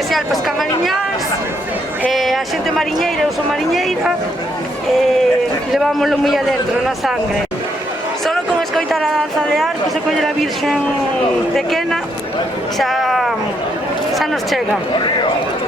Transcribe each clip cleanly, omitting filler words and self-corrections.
especial para os camariñás, a xente mariñeira, eu sou mariñeira, levámoslo moi adentro na sangre. Solo con escoitar a danza de arcos e coller a Virxen pequena xa nos chega.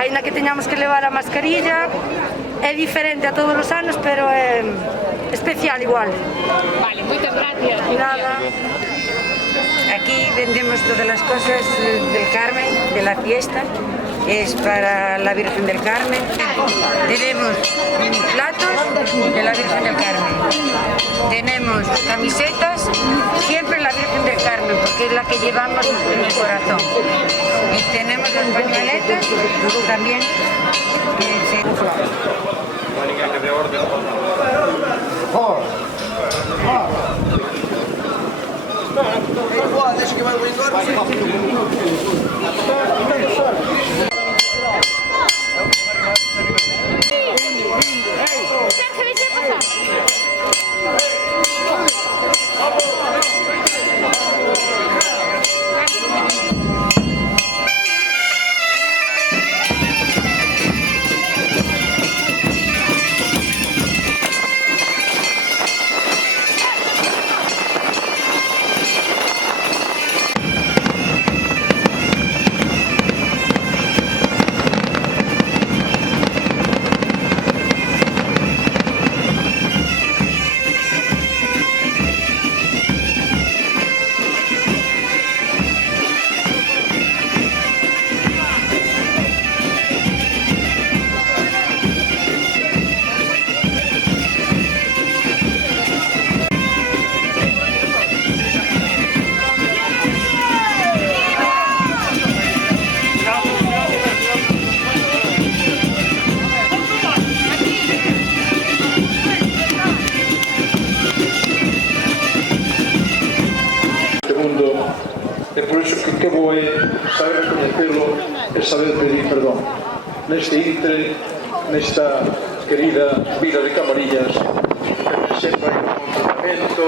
Ainda que teñamos que levar a mascarilla, é diferente a todos os anos, pero é especial igual. Vale, moitas gracias. Nada. Aquí vendemos todas las cosas del Carmen, de la fiesta, es para la Virgen del Carmen. Tenemos platos de la Virgen del Carmen, tenemos camisetas, siempre la Virgen del Carmen, porque es la que llevamos en el corazón. Y tenemos las pañoletas también. Deixa que vai embora. E por iso que bo é saber recoñecelo e saber pedir perdón neste intre, nesta querida vida de Camariñas, que sempre hai un tratamento.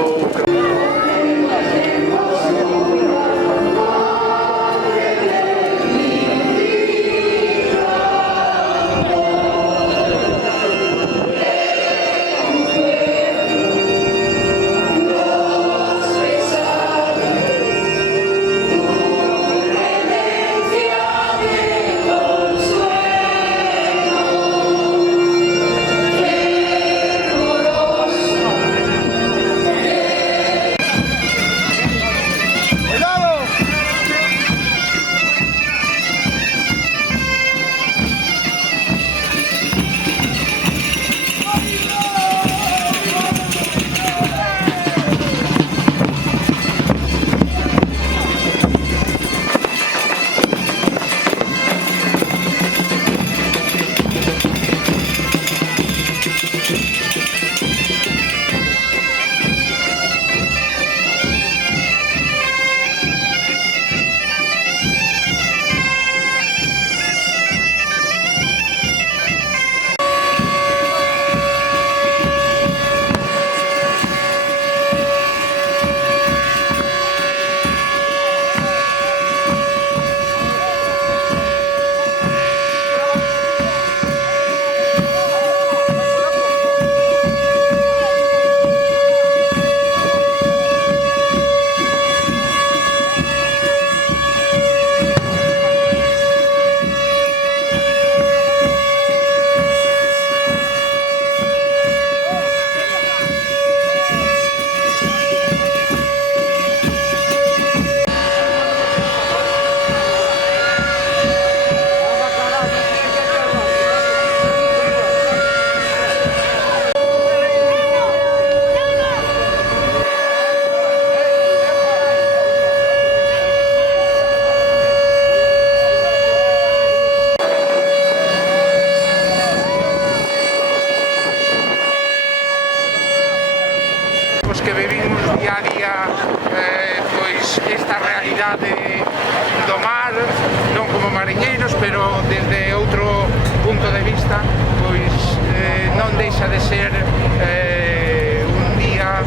Que vivimos día a día pois esta realidade do mar, non como mariñeiros, pero desde outro punto de vista, pois non deixa de ser un día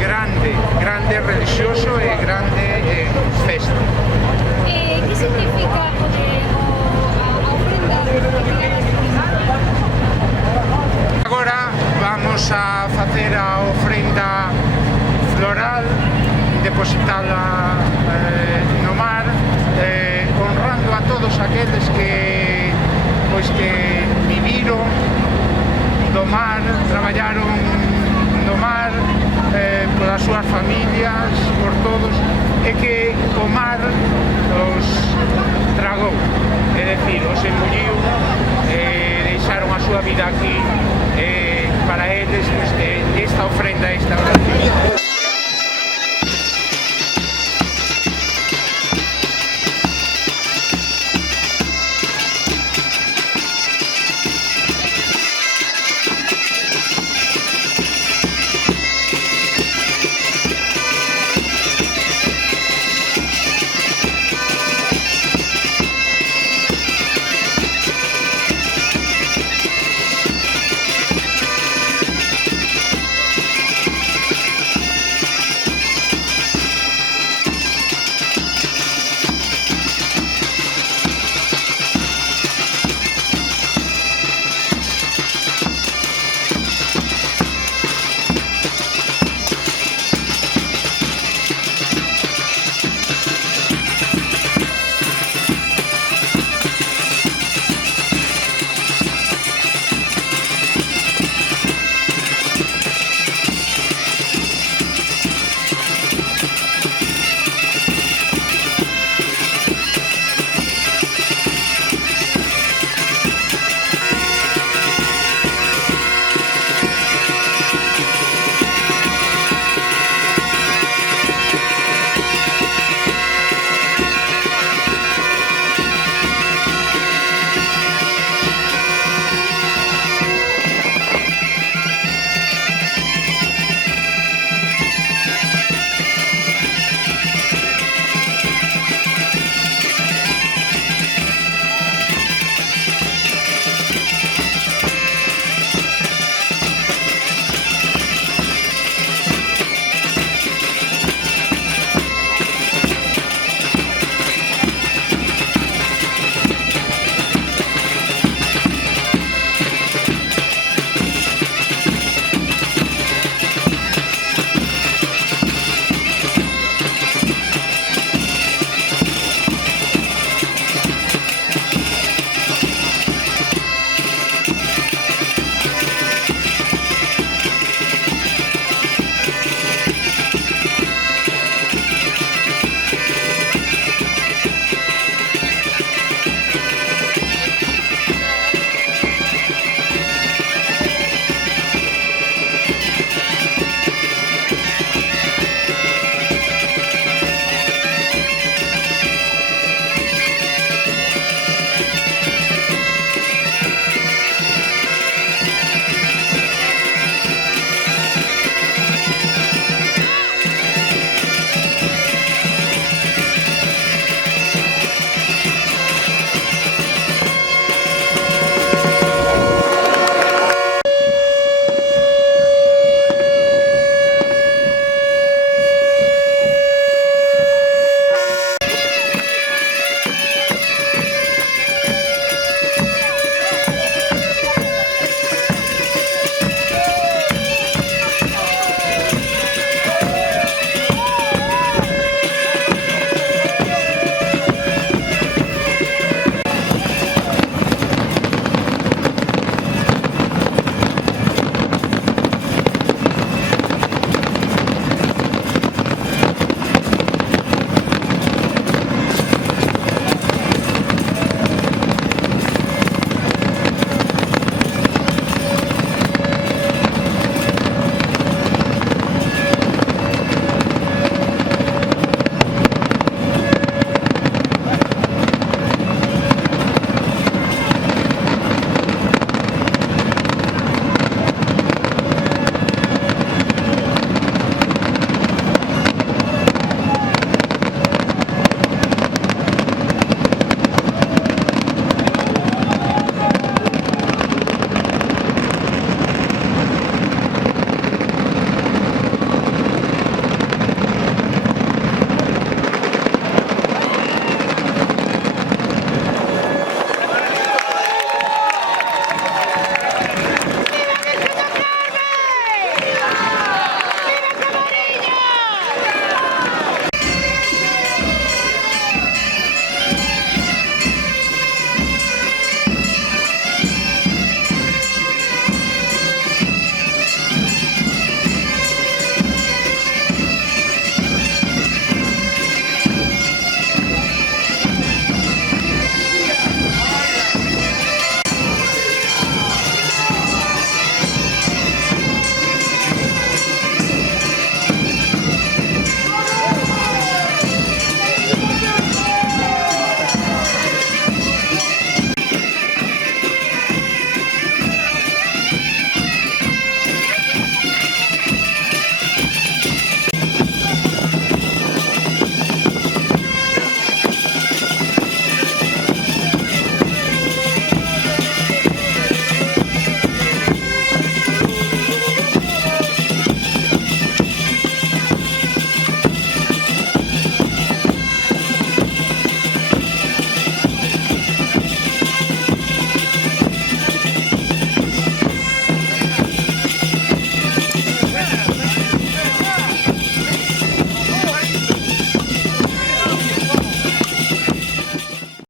grande religioso e grande festa. Que significa o pois que viviron do mar, traballaron no mar, polas súas familias, por todos, e que o mar os tragou, é dicir, os embulliu, deixaron a súa vida aquí, para eles esta ofrenda, esta oración.